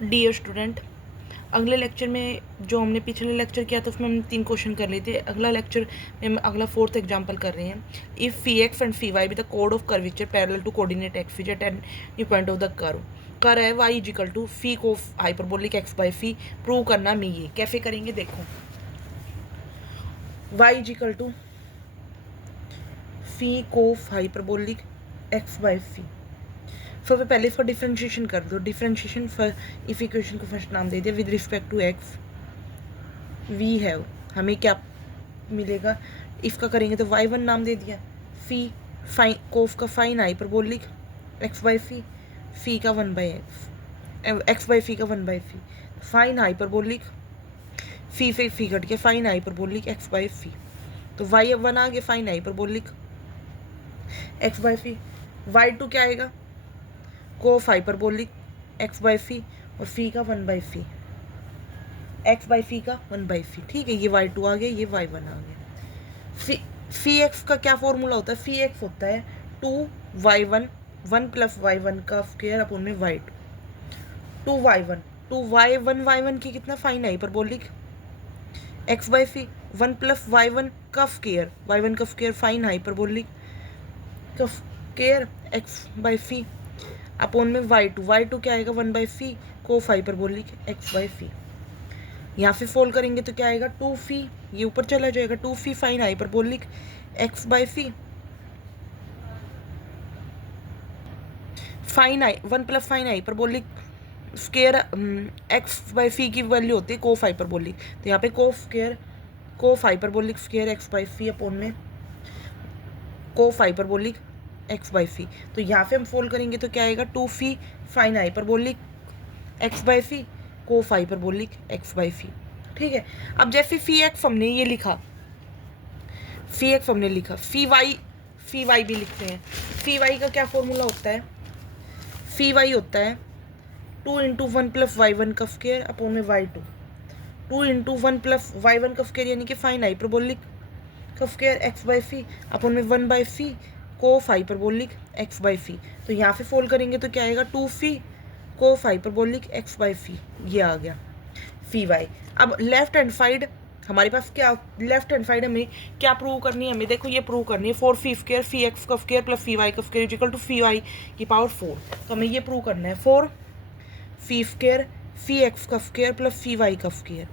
Dear student, अगले lecture में जो हमने पिछले लेक्चर किया था उसमें हमने 3 क्वेश्चन कर लिए थे। अगला लेक्चर में हम अगला 4th एग्जाम्पल कर रहे हैं। If phi x and phi y be the code of curvature parallel to coordinate x which at any point of the curve कर है y is equal to phi को hyperbolic x by phi prove करना मी ये कैसे करेंगे देखो। Y is equal to phi को हाइपरबोलिक एक्स बाई फी। सबसे पहले इसका डिफ्रेंशिएशन कर दो। डिफ्रेंशिएशन इफ इक्वेशन को फर्स्ट नाम दे दिया with respect to x we have, हमें क्या मिलेगा इसका करेंगे तो y1 नाम दे दिया, फी फाइन कोफ का फाइन हाइपरबोलिक एक्स बाई फी, फी का 1 बाई एक्स बाई फी का 1 बाई फी, फाइन हाइपरबोलिक फी से फी कट के fine hyperbolic x by phi, तो y1 आ गया fine hyperbolic x by fee. y2 क्या आएगा कोफ हाइपरबोलिक एक्स बाई फी और फी का 1 बाई फी, एक्स बाई फी का 1 बाई फी। ठीक है, ये y2 आ गया, ये y1 आ गया। फी एक्स का क्या फॉर्मूला होता है? फी एक्स होता है 2y1 1 प्लस y1 का स्क्वायर अपॉन में y2, 2y1 की कितना sine hyperbolic x by phi 1 plus y1 का स्क्वायर, y1 का स्क्वायर फाइन हाइपरबोलिक का square x by phi upon में y2 क्या आएगा 1 by phi cos hyperbolic x by phi. यहाँ से फोल्ड करेंगे तो क्या आएगा 2 फी, ये ऊपर चला जाएगा 2 phi sine hyperbolic x by phi sine 1 plus sine hyperbolic square x by phi की वैल्यू होती है कोफ हाइपरबोलिक, तो यहाँ पे cos hyperbolic square x by phi upon में cos hyperbolic x by phi. तो यहाँ पे हम फोल्ड करेंगे तो क्या आएगा 2 phi sine hyperbolic x by phi cos hyperbolic x by phi. ठीक है, अब जैसे फी एक्स हमने ये लिखा, फी एक्स हमने लिखा, फी वाई भी लिखते हैं। फी वाई का क्या फॉर्मूला होता है? फी वाई होता है 2 इंटू 1 प्लस y1 का स्क्वायर अपॉन में y2, 2 इंटू 1 प्लस y1 का स्क्वायर यानी कि फाइन हाइपरबोलिक का square x by phi upon में 1 by phi cos hyperbolic x by phi. तो यहाँ पे फोल्ड करेंगे तो क्या आएगा 2 phi cos hyperbolic x by phi, ये आ गया फी वाई। अब लेफ्ट हैंड साइड हमारे पास क्या, लेफ्ट हैंड साइड हमें क्या प्रूव करनी है? हमें देखो ये प्रूव करनी है 4 फी स्क्वायर फी एक्स का स्क्वायर प्लस फी वाई का square equal to phi y की पावर 4। तो हमें ये प्रूव करना है 4 फी स्क्वायर फी एक्स का स्क्वायर प्लस फी वाई का स्क्वायर।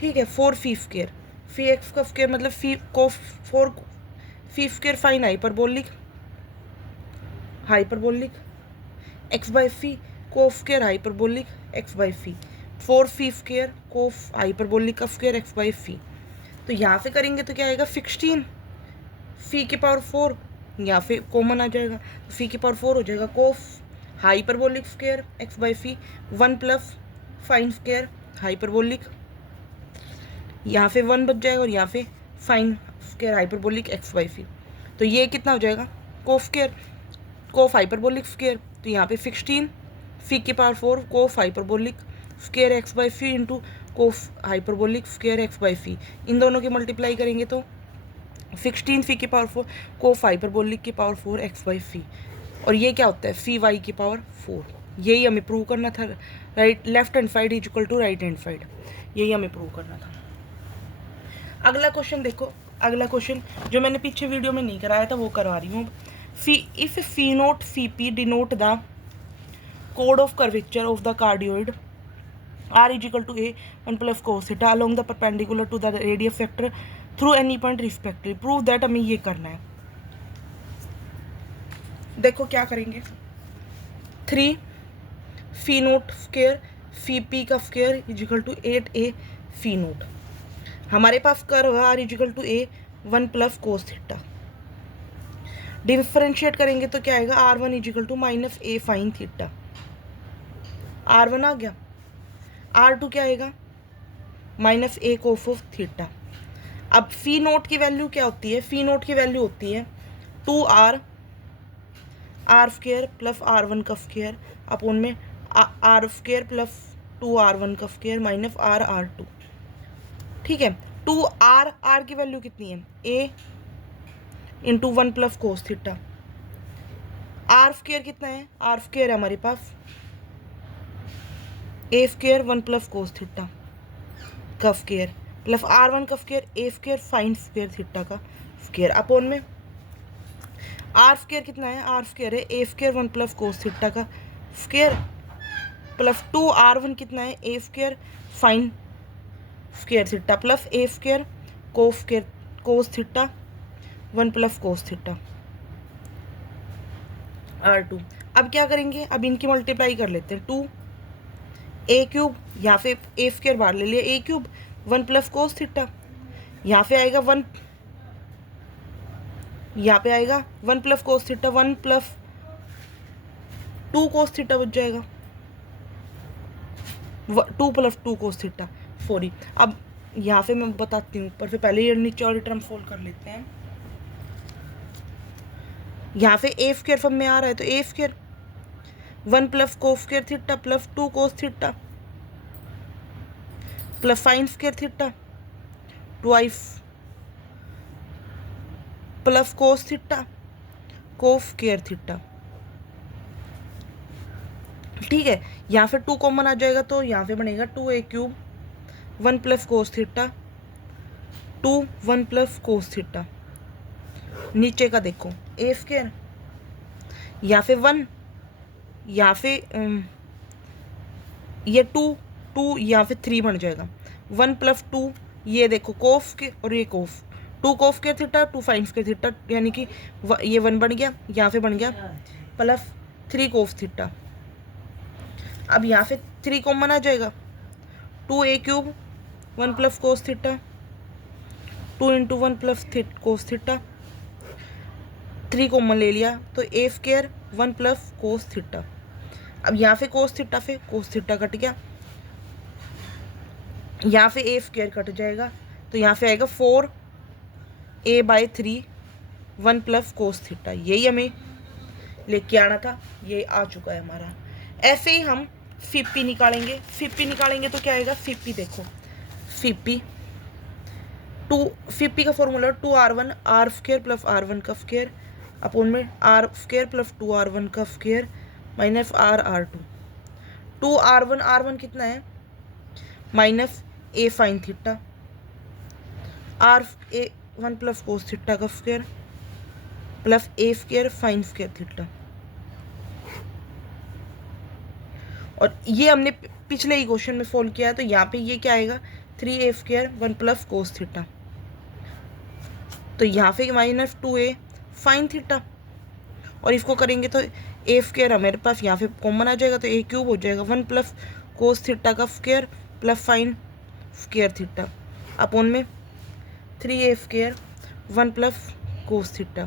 ठीक है, 4 फी स्क्वायर फी एक्स का स्क्वायर मतलब फी को 4 phi square sine hyperbolic x by phi को square hyperbolic x by phi, 4 phi square को हाइपरबोलिक का स्क्वायर एक्स बाई फी। तो यहाँ से करेंगे तो क्या आएगा 16 फी की पावर 4, यहाँ पे कॉमन आ जाएगा तो फी की पावर 4 हो जाएगा cos hyperbolic square x by phi 1 plus sine square hyperbolic, यहाँ पे 1 बच जाएगा और यहाँ पे sine square hyperbolic x by phi. तो ये कितना हो जाएगा cos square cos hyperbolic square, तो यहाँ पे 16 फी की power 4 cos hyperbolic square x by phi into cos hyperbolic square x by phi, इन दोनों की मल्टीप्लाई करेंगे तो 16 फी की पावर 4 कोफ हाइपरबोलिक की पावर 4 एक्स बाई फी, और ये क्या होता है फी वाई की पावर 4। यही हमें प्रूव करना था, right left hand side is equal to right hand side, यही हमें प्रूव करना था। अगला क्वेश्चन देखो, अगला क्वेश्चन जो मैंने पीछे वीडियो में नहीं कराया था वो करवा रही हूँ। फी if fee note fee P denote the code of curvature of the cardioid r is equal to a 1 plus cos theta along the perpendicular to the radius vector through any point respectively, prove that हमें ये करना है। देखो क्या करेंगे, 3 phi nought square phi p का square is equal to 8a phi nought, हमारे पास curve r is equal to a 1 plus cos theta, differentiate करेंगे तो क्या आएगा r1 is equal to minus a sine theta, r1 आ गया, r2 क्या आएगा minus a cos of theta. अब फी नोट की वैल्यू क्या होती है? फी नोट की वैल्यू होती है 2r are square plus r1 का स्क्वायर अपॉन में r स्क्वायर प्लस 2r1 का स्क्वायर माइनस r2। ठीक है, 2r की वैल्यू कितनी है a into 1 plus cos theta, r square कितना है? r स्क्वायर है हमारे पास a square 1 plus cos theta का स्क्वायर प्लस R1 का square a square sine square theta का स्क्वायर अपॉन में आर स्क्वायर कितना है, आर स्क्वायर है a square 1 plus cos theta का स्क्वायर प्लस 2R1 कितना है a square sine square theta plus a square cos theta 1 plus cos theta R2। अब क्या करेंगे, अब इनकी मल्टीप्लाई कर लेते हैं। 2 ए क्यूब, यहाँ पे ए स्क्वायर बाहर ले लिया, ए क्यूब 1 प्लस कोस थीटा, यहाँ पे आएगा 1, यहाँ पे आएगा 1 plus cos theta 1 plus 2 cos theta बच जाएगा 2 प्लस 2 कोस थीटा 4। अब यहाँ पे मैं बताती हूँ, पर फिर पहले ये नीचे वाली टर्म सोल्व कर लेते हैं। यहाँ पे ए स्क्वायर फॉर्म में आ रहा है तो a square 1 plus cos square theta plus 2 cos theta plus sine square theta twice plus cos theta cos square theta. ठीक है, यहाँ पे 2 कॉमन आ जाएगा तो यहाँ पे बनेगा 2a cube 1 plus cos theta 2 1 plus cos theta. नीचे का देखो ए स्क्वायर, यहाँ पे 1, यहाँ पे ये 2 यहाँ पे 3 बन जाएगा 1 प्लस 2, ये देखो कोस के और ये कोस 2 कोस square theta 2 sign square theta, यानी कि ये 1 बन गया, यहाँ पे बन गया प्लस 3 कोस थीटा। अब यहाँ से 3 कॉमन आ जाएगा 2a cube 1 plus cos theta 2 into 1 plus cos theta, 3 common ले लिया तो a square 1 plus cos theta. अब यहाँ से कोस थीटा कट गया, यहाँ से a स्क्वायर कट जाएगा तो यहाँ से आएगा 4a/3 1 प्लस कोस थीटा। यही हमें लेके आना था, ये आ चुका है हमारा। ऐसे ही हम सीपी निकालेंगे, सीपी निकालेंगे तो क्या आएगा, सीपी देखो सीपी का formula 2r1 r square plus r1 का स्क्वायर अपॉन में r स्क्वायर प्लस 2r1 का स्क्वायर माइनस r2। 2r1 कितना है minus a sine theta r a 1 plus cos theta का square plus a square sine square theta. और ये हमने पिछले ही क्वेश्चन में सोल्व किया है तो यहाँ पे ये क्या आएगा 3a square 1 plus cos theta, तो यहाँ पे माइनस 2a फाइन थीटा, और इसको करेंगे तो a स्क्वायर हमारे पास यहाँ पे कॉमन आ जाएगा तो a क्यूब हो जाएगा 1 प्लस कोस थीटा का square plus sine square theta upon में 3a square 1 plus cos theta.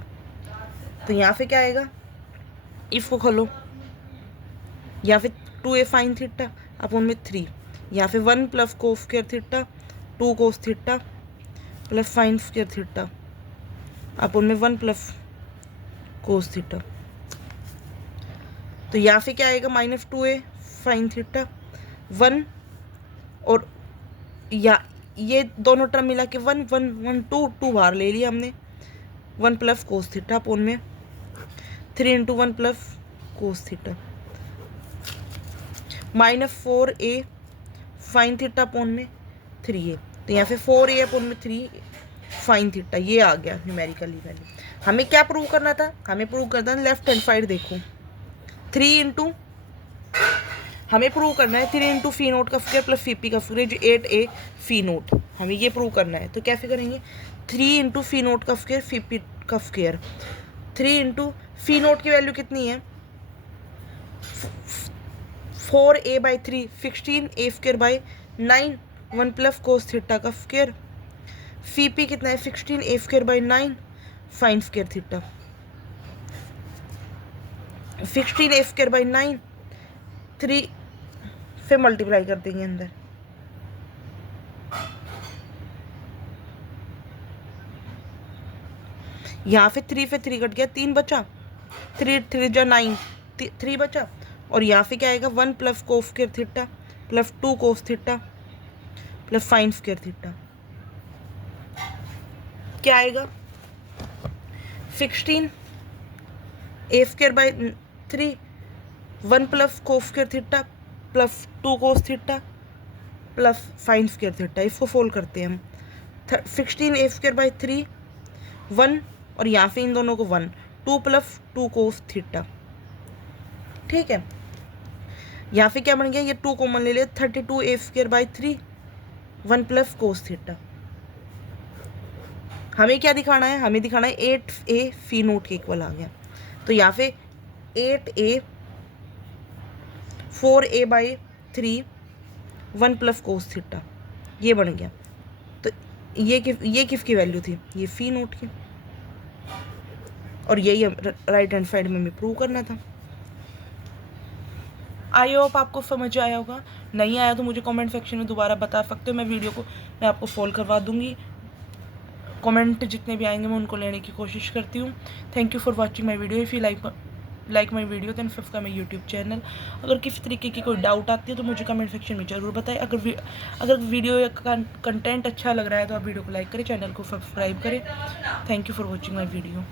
तो यहाँ पे क्या आएगा, इसको खोलो, यहाँ पे 2a फाइन थीटा अपॉन में 3, यहाँ पे 1 plus cos square theta 2 cos theta plus sine square theta upon में 1 प्लस कोस थीटा। तो यहाँ पे क्या आएगा माइनस 2a फाइन थीटा 1, और या ये दोनों टर्म मिला के 1 1 1 2 बार ले लिया हमने 1 प्लस कोस थीटा अपॉन में 3 into 1 plus cos theta minus 4a fine theta upon में 3a। तो यहाँ पे 4a अपॉन में 3 फाइन थीटा ये आ गया न्यूमेरिकली वैल्यू। हमें क्या प्रूव करना था, हमें प्रूव करना है लेफ्ट हैंड साइड देखो 3 इंटू, हमें प्रूव करना है 3 इंटू फी नोट का स्क्वायर प्लस सी पी का स्क्वायर जो 8a फी नोट, हमें ये प्रूव करना है। तो कैसे करेंगे 3 इंटू फी नोट का स्क्वायर सी पी का स्क्वायर, 3 इंटू फी नोट की वैल्यू कितनी है 4a/3 16a square by 9 1 plus cos theta का स्क्वायर, सी पी कितना है 16a square by 9 fine square theta, 16a square by 9 3 से मल्टीप्लाई कर देंगे अंदर, यहाँ पे 3 से 3 कट गया 3 बचा, 3 3 जा 9 3 बचा, और यहाँ पे क्या आएगा 1 plus cos square theta plus 2 cos theta plus sine square theta, क्या आएगा 16a square by 3 1 plus cos square theta plus 2 cos theta plus sine square theta, इसको फोल्ड करते हैं हम। 16a² 3 1 और यहाँ से इन दोनों को 1, 2 + 2 कोस थीटा। ठीक है, यहाँ पे क्या बन गया, ये 2 कॉमन ले लिया, 32a² 3 1 + कोस थीटा। हमें क्या दिखाना है, हमें दिखाना है 8a फी नोट के इक्वल आ गया। तो यहाँ पे 8a 4a/3 1 + कोस थीटा ये बन गया। तो ये किसकी वैल्यू थी, ये फी नोट की, और यही राइट हैंड साइड में हमें प्रूव करना था। आई होप आपको समझ आया होगा, नहीं आया तो मुझे कमेंट सेक्शन में दोबारा बता सकते हो, मैं वीडियो को मैं आपको सॉल्व करवा दूंगी। कमेंट जितने भी आएंगे मैं उनको लेने की कोशिश करती हूँ। Thank you for watching my video. If you like my video then subscribe my YouTube channel. अगर किसी तरीके की कोई डाउट आती है तो मुझे कमेंट सेक्शन में ज़रूर बताएं। अगर वीडियो का कंटेंट अच्छा लग रहा है तो आप वीडियो को लाइक करें, चैनल को सब्सक्राइब करें। Thank you for watching my video.